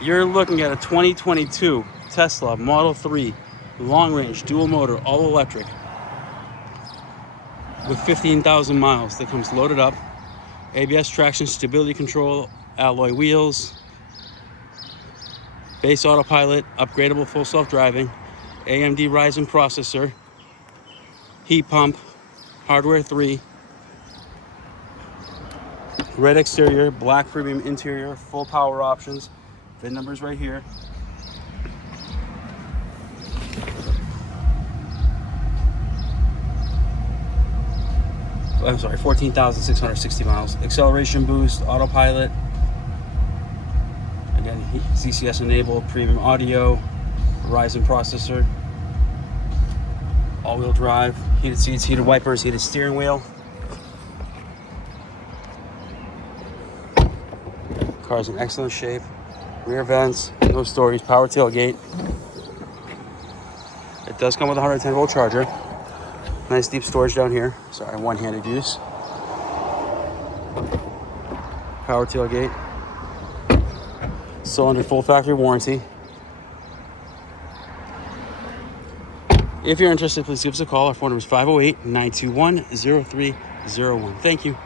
You're looking at a 2022 Tesla Model 3 long range dual motor all electric with 15,000 miles that comes loaded up. ABS traction, stability control, alloy wheels, base autopilot, upgradable full self-driving, AMD Ryzen processor, heat pump, hardware 3, red exterior, black premium interior, full power options. VIN numbers right here. I'm sorry, 14,660 miles. Acceleration boost, autopilot. Again, CCS enabled, premium audio, Ryzen processor, all-wheel drive, heated seats, heated wipers, heated steering wheel. Car's in excellent shape. Rear vents, no stories, power tailgate. It does come with a 110-volt charger. Nice deep storage down here. Sorry, one-handed use. Power tailgate. Still under full factory warranty. If you're interested, please give us a call. Our phone number is 508-921-0301. Thank you.